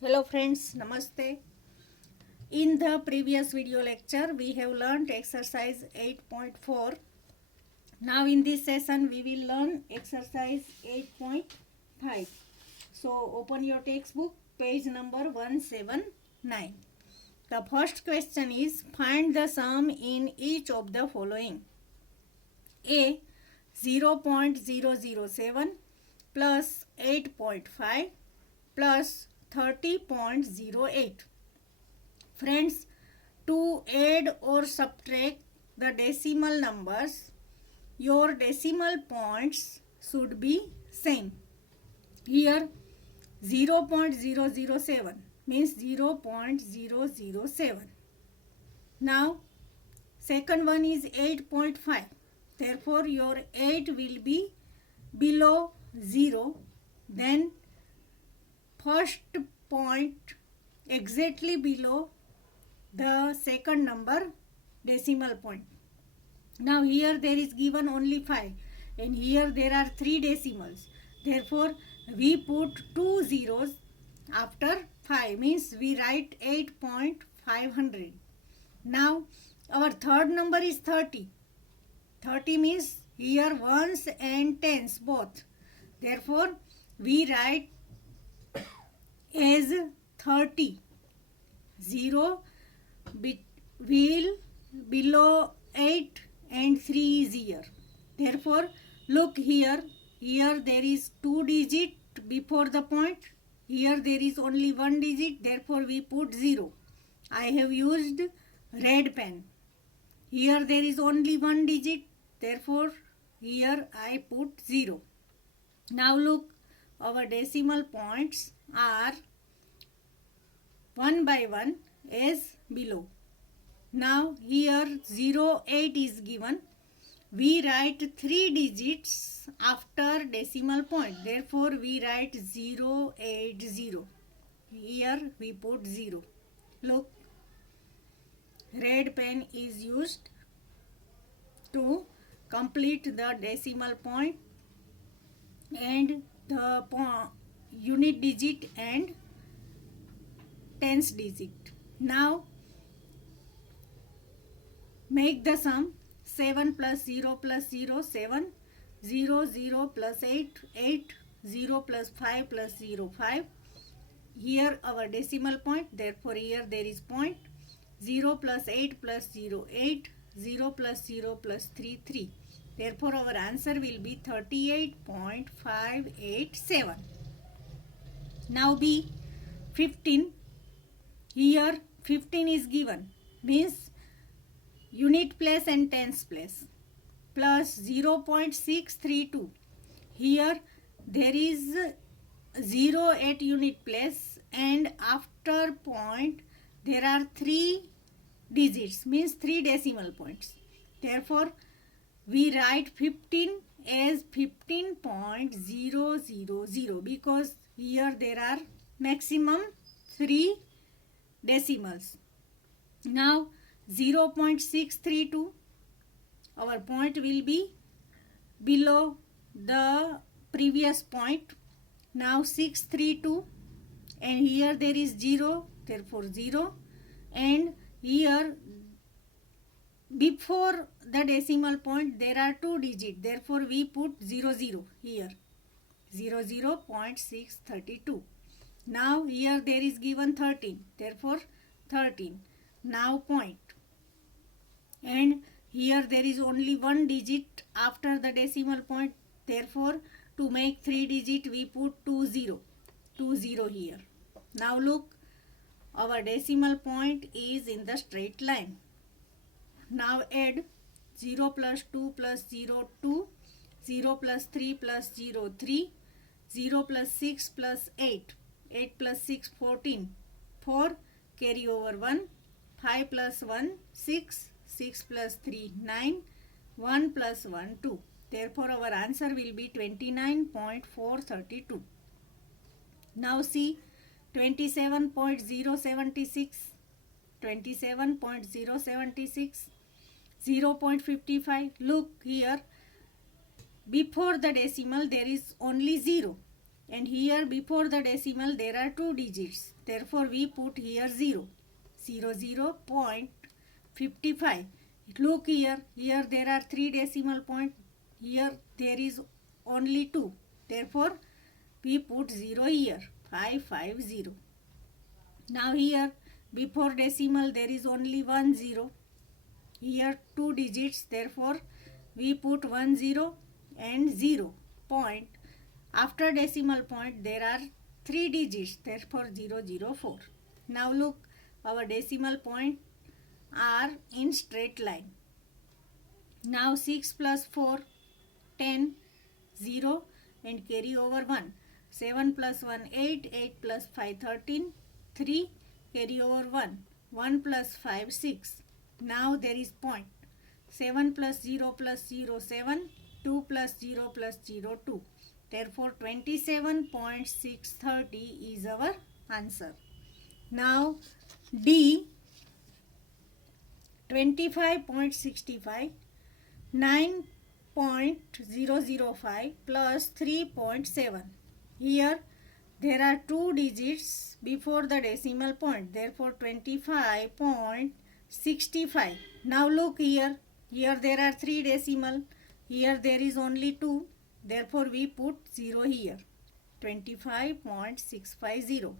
Hello friends, Namaste. In the previous video lecture, we have learned exercise 8.4. Now in this session, we will learn exercise 8.5. So open your textbook, page number 179. The first question is, find the sum in each of the following. A. 0.007 plus 8.5 plus 30.08. Friends, to add or subtract the decimal numbers, your decimal points should be same. Here 0.007 means 0.007. Now second one is 8.5. Therefore your 8 will be below 0. Then first point exactly below the second number decimal point. Now here there is given only 5 and here there are 3 decimals. Therefore we put 2 zeros after 5, means we write 8.500. Now our third number is 30. 30 means here ones and tens both. Therefore we write as 30. 0 will below 8 and 3 is here. Therefore look here there is 2 digit before the point. Here there is only 1 digit, therefore we put 0. I have used red pen. Here there is only 1 digit, therefore here I put 0. Now look, our decimal points are one by one as below. Now here 08 is given. We write 3 digits after decimal point. Therefore we write 080. Here we put 0. Look, red pen is used to complete the decimal point and the unit digit and tens digit. Now make the sum. 7 plus 0 plus 0, 7, 0, 0 plus 8, 8, 0 plus 5 plus 0, 5. Here our decimal point, therefore here there is point. 0 plus 8 plus 0, 8, 0 plus 0 plus 3, 3. Therefore our answer will be 38.587. Now B, 15. Here 15 is given, means unit place and tens place, plus 0.632. Here there is 0 at unit place and after point there are 3 digits, means 3 decimal points. Therefore we write 15 as 15.000 because here there are maximum 3 decimals. Now 0.632, our point will be below the previous point. Now 632 and here there is 0, therefore 0, and here before the decimal point there are 2 digits, therefore we put 00 here, 00.632. Now here there is given 13, therefore 13. Now point, and here there is only 1 digit after the decimal point, therefore to make 3 digit we put 20 here. Now look, our decimal point is in the straight line. Now add 0 plus 2 plus 0, 2, 0 plus 3 plus 0, 3, 0 plus 6 plus 8, 8 plus 6, 14, 4, carry over 1, 5 plus 1, 6, 6 plus 3, 9, 1 plus 1, 2. Therefore our answer will be 29.432. Now see 27.076, 27.076, 0.55. Look here, before the decimal there is only 0. and here before the decimal there are 2 digits. Therefore we put here 0. 0.55. Look here, here there are 3 decimal point, here there is only 2. Therefore we put 0 here, 550. Now here before decimal there is only 1 0. Here 2 digits, therefore we put 1 0 and 0 point. After decimal point there are 3 digits, therefore 004. Now look, our decimal point are in straight line. Now 6 plus 4, 10, 0 and carry over 1. 7 plus 1, 8, 8 plus 5, 13, 3, carry over 1. 1 plus 5, 6. Now there is point. 7 plus 0 plus 0, 7. 2 plus 0 plus 0, 2. Therefore 27.630 is our answer. Now D, 25.65, 9.005 plus 3.7. Here there are 2 digits before the decimal point, therefore 25.65. Now look here, here there are 3 decimal, here there is only 2, therefore we put 0 here, 25.650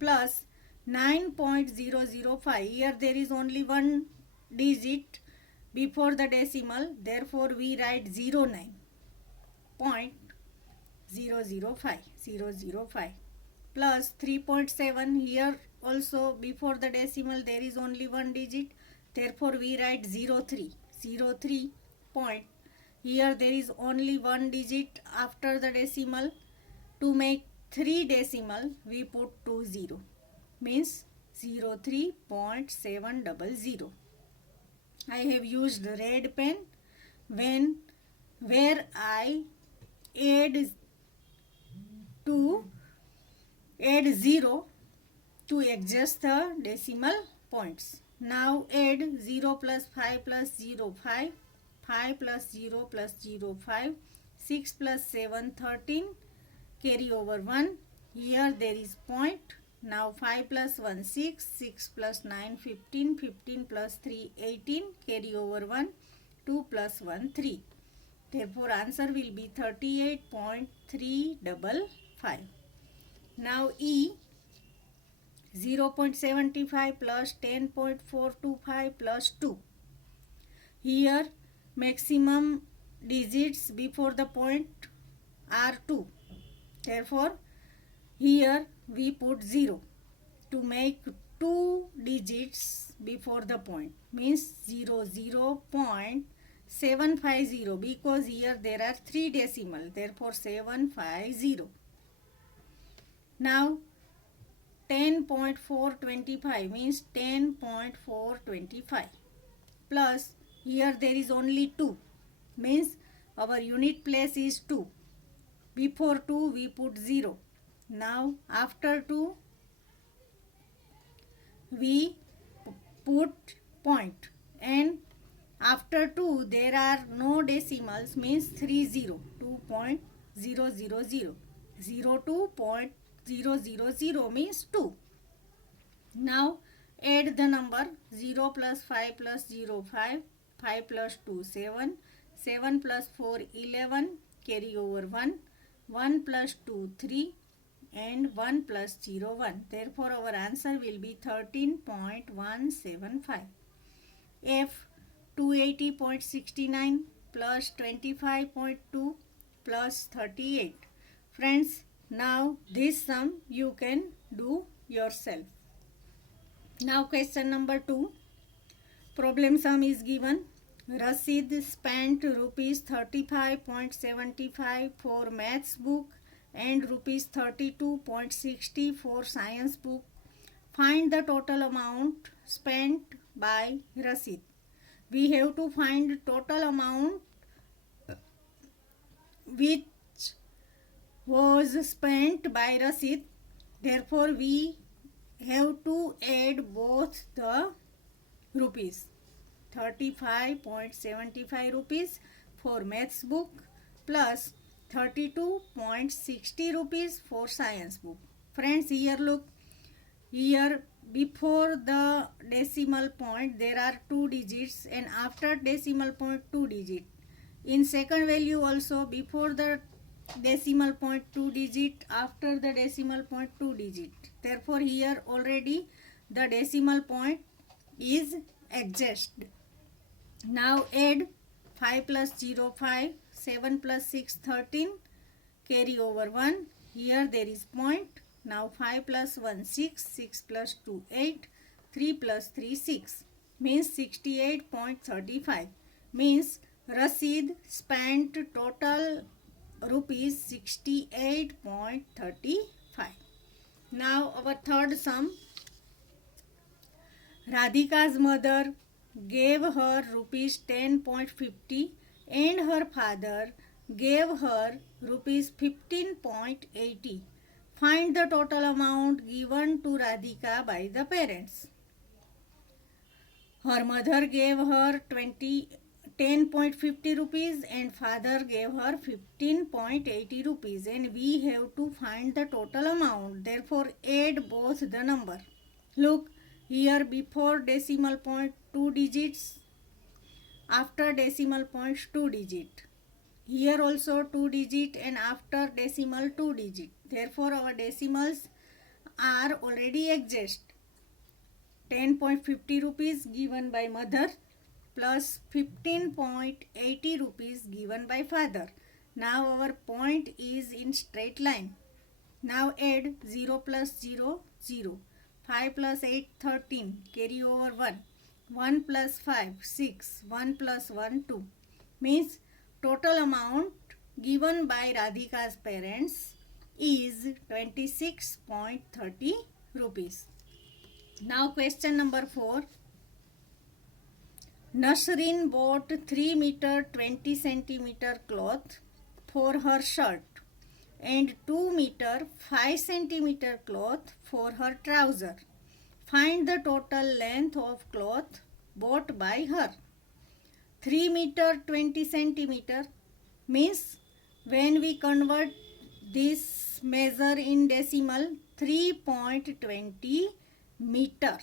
plus 9.005. Here there is only 1 digit before the decimal, therefore we write 09.005 plus 3.7. Here also before the decimal there is only 1 digit, therefore we write 03 point. Here there is only 1 digit after the decimal. To make 3 decimal we put 20, means 03.700. I have used red pen where I add 0 to adjust the decimal points. Now add 0 plus 5 plus 0, 5. 5 plus 0 plus 0, 5. 6 plus 7, 13. Carry over 1. Here there is point. Now 5 plus 1, 6. 6 plus 9, 15. 15 plus 3, 18. Carry over 1. 2 plus 1, 3. Therefore answer will be 38.355. Now E, 0.75 plus 10.425 plus 2. Here maximum digits before the point are 2. Therefore here we put 0 to make 2 digits before the point, means 0.750, because here there are 3 decimal, therefore 750. Now 10.425 means 10.425 plus here there is only 2, means our unit place is 2. Before 2 we put 0. Now after 2 we put point, and after 2 there are no decimals, means 30, 2.000. 02.000 means 2. Now add the number 0 plus 5 plus 0, 5. 5 plus 2, 7. 7 plus 4, 11. Carry over 1. 1 plus 2, 3. And 1 plus 0, 1. Therefore our answer will be 13.175. F, 280.69 plus 25.2 plus 38. Friends, now this sum you can do yourself. Now question number 2. Problem sum is given. Rashid spent rupees 35.75 for maths book and rupees 32.60 for science book. Find the total amount spent by Rashid. We have to find total amount which was spent by Rashid. Therefore we have to add both the rupees. 35.75 rupees for maths book plus 32.60 rupees for science book. Friends, here look, here before the decimal point there are two digits and after decimal point two digit. In second value also, before the decimal point two digit, after the decimal point two digit. Therefore here already the decimal point is adjusted. Now add 5 plus 0 5, 7 plus 6 13, carry over 1. Here there is point. Now 5 plus 1 6, 6 plus 2 8, 3 plus 3 6, means 68.35, means Rasid spent total rupees 68.35. Now our third sum. Radhika's mother gave her rupees 10.50 and her father gave her rupees 15.80. Find the total amount given to Radhika by the parents. Her mother gave her 10.50 rupees and father gave her 15.80 rupees, and we have to find the total amount. Therefore add both the number. Look, here before decimal point two digits, after decimal point two digit. Here also two digit and after decimal two digit. Therefore our decimals are already exist. 10.50 rupees given by mother plus 15.80 rupees given by father. Now our point is in straight line. Now add 0 plus 0 0. 5 plus 8 13, carry over 1. 1 plus 5 6, 1 plus 1 2, means total amount given by Radhika's parents is 26.30 rupees. Now question number 4. Nasreen bought 3 meter 20 centimeter cloth for her shirt and 2 meter 5 centimeter cloth for her trouser. Find the total length of cloth bought by her. 3 meter 20 centimeter means when we convert this measure in decimal, 3.20 meter.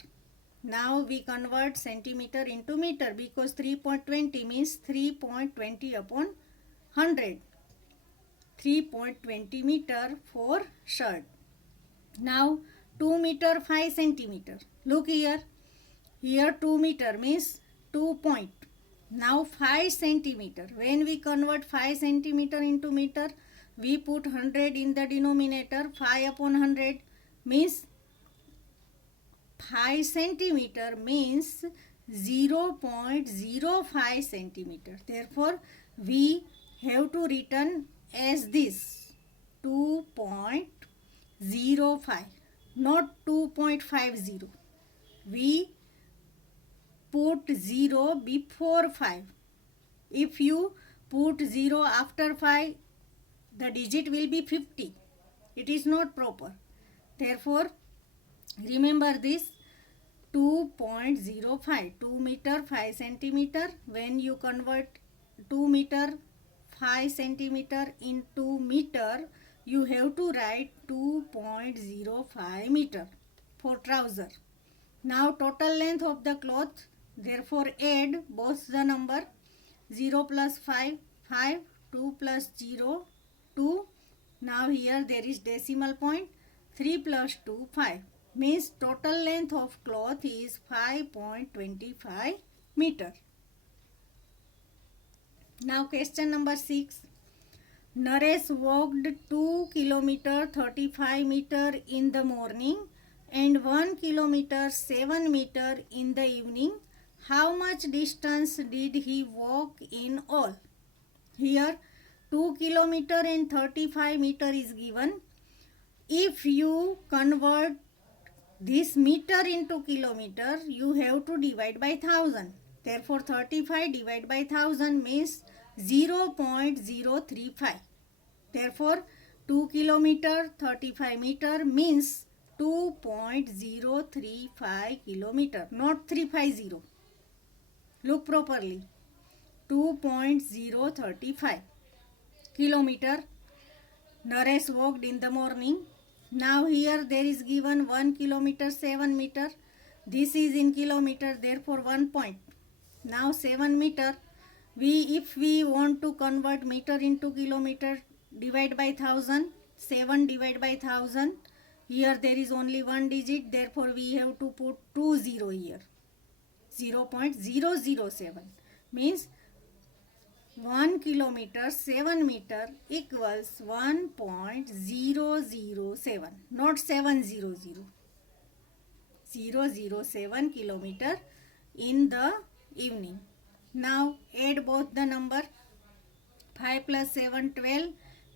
Now we convert centimeter into meter because 3.20 means 3.20 upon 100. 3.20 meter for shirt. Now 2 meter 5 centimeter. Look here. Here 2 meter means 2 point. Now 5 centimeter. When we convert 5 centimeter into meter, we put 100 in the denominator. 5 upon 100 means 5 centimeter means 0.05 centimeter. Therefore, we have to written as this 2.05, not 2.50. We put 0 before 5. If you put 0 after 5, the digit will be 50. It is not proper. Therefore, remember this 2.05, 2 meter 5 centimeter. When you convert 2 meter 5 centimeter into meter, you have to write 2.05 meter for trouser. Now total length of the cloth, therefore add both the number. 0 plus 5 5, 2 plus 0 2. Now here there is decimal point. 3 plus 2 5, means total length of cloth is 5.25 meter. Now question number 6. Naresh walked 2 kilometer 35 meter in the morning and 1 kilometer 7 meter in the evening. How much distance did he walk in all? Here 2 kilometer and 35 meter is given. If you convert this meter into kilometer, you have to divide by 1000. Therefore 35 divided by 1000 means 0.035. Therefore 2 kilometer 35 meter means 2.035 kilometer, not 350. Look properly. 2.035 kilometer Naresh walked in the morning. Now here there is given 1 kilometer 7 meter. This is in kilometer, therefore 1 point. Now 7 meter. If we want to convert meter into kilometer, divide by 1000. 7 divided by 1000. Here there is only one digit, therefore we have to put 20 here. 0.007 means 1 kilometer 7 meter equals 1.007, not 700. 007 kilometer in the evening. Now add both the number. 5 plus 7 12,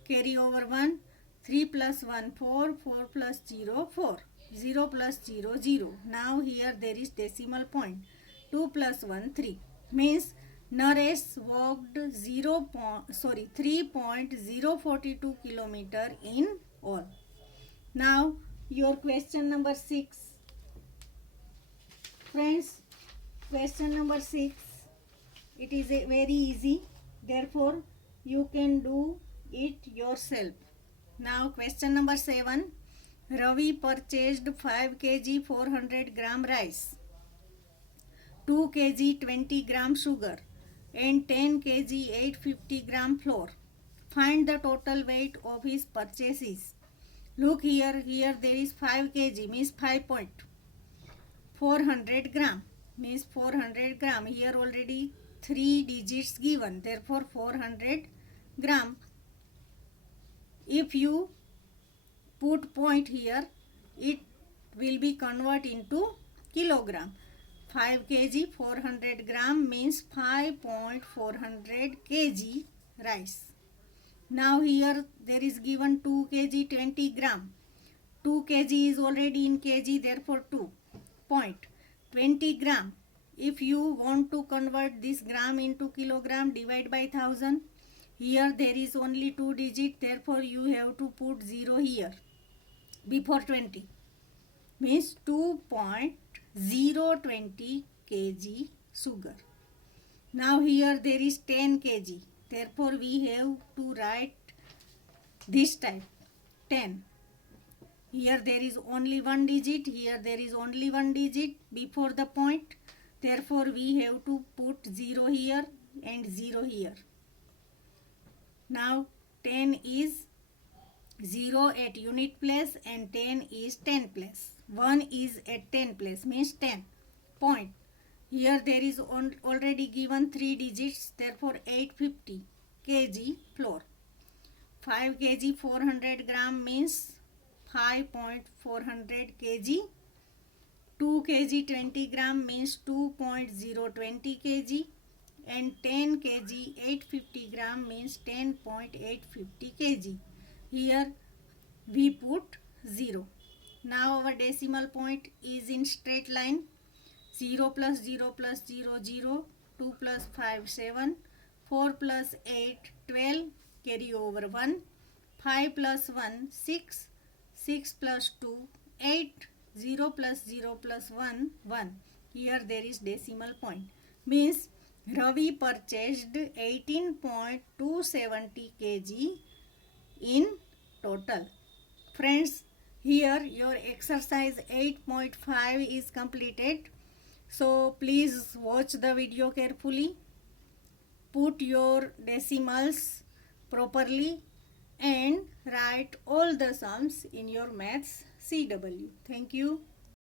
carry over 1, 3 plus 1 4, 4 plus 0 4, 0 plus 0 0. Now here there is decimal point. 2 plus 1 3 means Naresh walked 3.042 kilometer in all. Now your question number 6. Friends, question number 6, it is very easy, therefore you can do it yourself. Now question number 7. Ravi purchased 5 kg 400 gram rice, 2 kg 20 gram sugar and 10 kg 850 gram flour. Find the total weight of his purchases. Look here there is 5 kg means 5.400 gram means 400 gram. Here already 3 digits given, therefore 400 gram. If you put point here, it will be convert into kilogram. 5 kg 400 gram means 5.400 kg rice. Now here there is given 2 kg 20 gram. 2 kg is already in kg, therefore 2 point 20 gram. If you want to convert this gram into kilogram, divide by 1000. Here there is only 2 digit, therefore you have to put 0 here before 20 means 2.020 kg sugar. Now here there is 10 kg, therefore we have to write this type 10. Here there is only one digit, here there is only one digit before the point, therefore we have to put 0 here and 0 here. Now 10 is 0 at unit place and 10 is 10 place. 1 is at 10 place means 10 point. Here there is already given 3 digits, therefore 850 kg flour. 5 kg 400 gram means 5.400 kg. 2 kg 20 gram means 2.020 kg. And 10 kg 850 gram means 10.850 kg. Here we put 0. Now our decimal point is in straight line. 0 plus 0 plus 0 0, 2 plus 5 7, 4 plus 8 12, carry over 1, 5 plus 1 6, 6 plus 2 8, 0 plus 0 plus 1 1. Here there is decimal point means Ravi purchased 18.270 kg in total. Friends, here your exercise 8.5 is completed. So please watch the video carefully. Put your decimals properly and write all the sums in your maths CW. Thank you.